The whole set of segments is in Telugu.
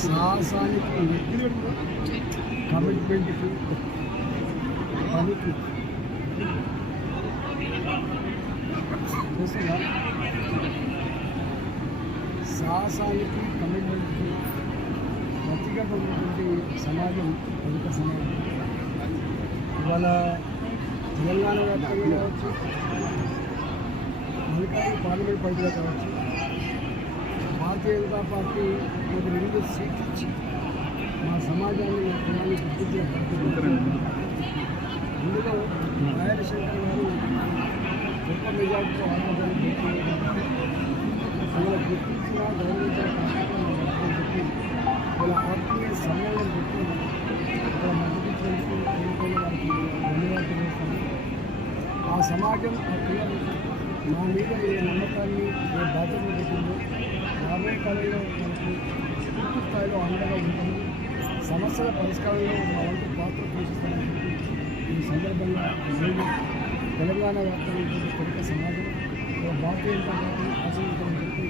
సాహసానికి కమిట్మెంట్కి పనికి చూస్తుందా సాహసానికి కమిట్మెంట్కి ప్రత్యేకమైనటువంటి సమాజం ప్రముఖ సమాజం ఇవాళ తెలంగాణ వ్యాప్తంగా కావచ్చు మల్కాయి పార్లమెంట్ పరిధిలో కావచ్చు భారతీయ జనతా పార్టీ ఒక రెండు సీట్లు ఇచ్చి మా సమాజాన్ని మా కులాన్ని గుర్తించిన పరిస్థితి ఇందులో నారాయణ శంకర్ గారు గొప్ప మెజార్టీతో ఆనందాన్ని వాళ్ళ గుర్తించిన గౌరవించిన కార్యక్రమం చెప్పి వాళ్ళ ఆత్మీయ సమయంలో పెట్టి ఇక్కడ మద్దతు ఎన్నుకున్న వారికి ధన్యవాదాలు ఆ సమాజం ఆ పిల్లలు మా మీద ఏ నమ్మకాన్ని ఏ బాధ్యత పెట్టిందో మనకు పూర్తి స్థాయిలో అండగా ఉంటుంది సమస్యల పరిష్కారంలో మా వంతు పాత్ర పోషిస్తామని ఈ సందర్భంగా నేను తెలంగాణ వ్యాప్తంగా కొడుక సమాజం ఒక భారతీయ జనతా పార్టీ ఆశీర్వదించాలని చెప్పి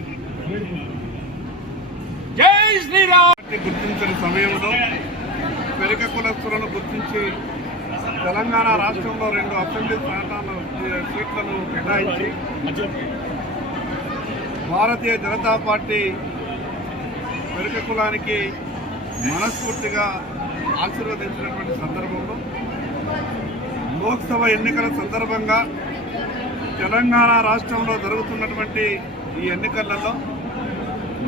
వేడుకుంటున్నాను జై శ్రీరామ్! పార్టీ గుర్తించిన సమయంలో పెరిక కులస్తులను గుర్తించి తెలంగాణ రాష్ట్రంలో రెండు అసెంబ్లీ స్థానాల సీట్లను కేటాయించి భారతీయ జనతా పార్టీ పెరిక కులానికి మనస్ఫూర్తిగా ఆశీర్వదించినటువంటి సందర్భంలో లోక్సభ ఎన్నికల సందర్భంగా తెలంగాణ రాష్ట్రంలో జరుగుతున్నటువంటి ఈ ఎన్నికలలో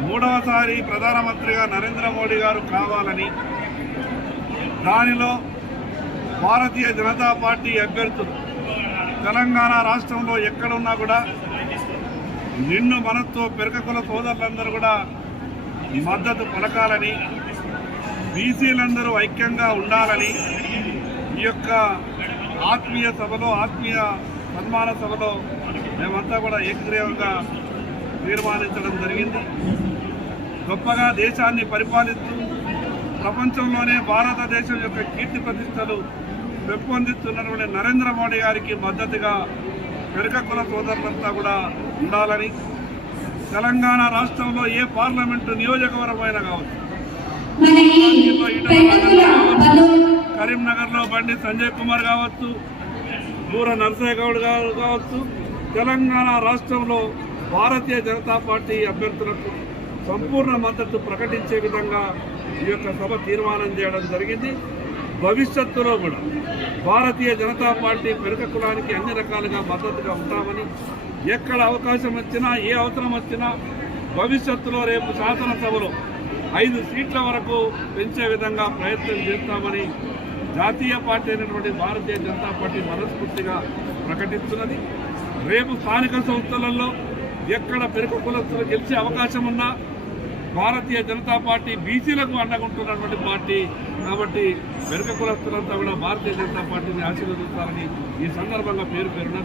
మూడవసారి ప్రధానమంత్రిగా నరేంద్ర మోడీ గారు కావాలని దానిలో భారతీయ జనతా పార్టీ అభ్యర్థులు తెలంగాణ రాష్ట్రంలో ఎక్కడున్నా కూడా నిన్ను మనతో పెరకకుల సోదరులందరూ కూడా మద్దతు పలకాలని బీసీలందరూ ఐక్యంగా ఉండాలని ఈ యొక్క ఆత్మీయ సభలో ఆత్మీయ సన్మాన సభలో మేమంతా కూడా ఏకగ్రీవంగా తీర్మానించడం జరిగింది. గొప్పగా దేశాన్ని పరిపాలిస్తూ ప్రపంచంలోనే భారతదేశం యొక్క కీర్తి ప్రతిష్టలు పెంపొందిస్తున్నటువంటి నరేంద్ర మోడీ గారికి మద్దతుగా పెరక కుల సోదరులంతా కూడా ఉండాలని తెలంగాణ రాష్ట్రంలో ఏ పార్లమెంటు నియోజకవర్గమైనా కావచ్చు. కరీంనగర్లో బండి సంజయ్ కుమార్ కావచ్చు బూర నరసయ్య గౌడ్ గారు కావచ్చు తెలంగాణ రాష్ట్రంలో భారతీయ జనతా పార్టీ అభ్యర్థులకు సంపూర్ణ మద్దతు ప్రకటించే విధంగా ఈ యొక్క సభ తీర్మానం చేయడం జరిగింది. భవిష్యత్తులో కూడా భారతీయ జనతా పార్టీ పెరుక కులానికి అన్ని రకాలుగా మద్దతుగా ఉంటామని ఎక్కడ అవకాశం వచ్చినా ఏ అవసరం వచ్చినా భవిష్యత్తులో రేపు శాసనసభలో ఐదు సీట్ల వరకు పెంచే విధంగా ప్రయత్నం చేస్తామని జాతీయ పార్టీ అయినటువంటి భారతీయ జనతా పార్టీ మనస్ఫూర్తిగా ప్రకటిస్తున్నది. రేపు స్థానిక సంస్థలలో ఎక్కడ పెరుగు కులస్తులు గెలిచే అవకాశం ఉన్నా భారతీయ జనతా పార్టీ బీసీలకు అండగుంటున్నటువంటి పార్టీ కాబట్టి పెరుక కులస్తులంతా కూడా భారతీయ జనతా పార్టీని ఆశీర్వదిస్తారని ఈ సందర్భంగా పేరు పేరున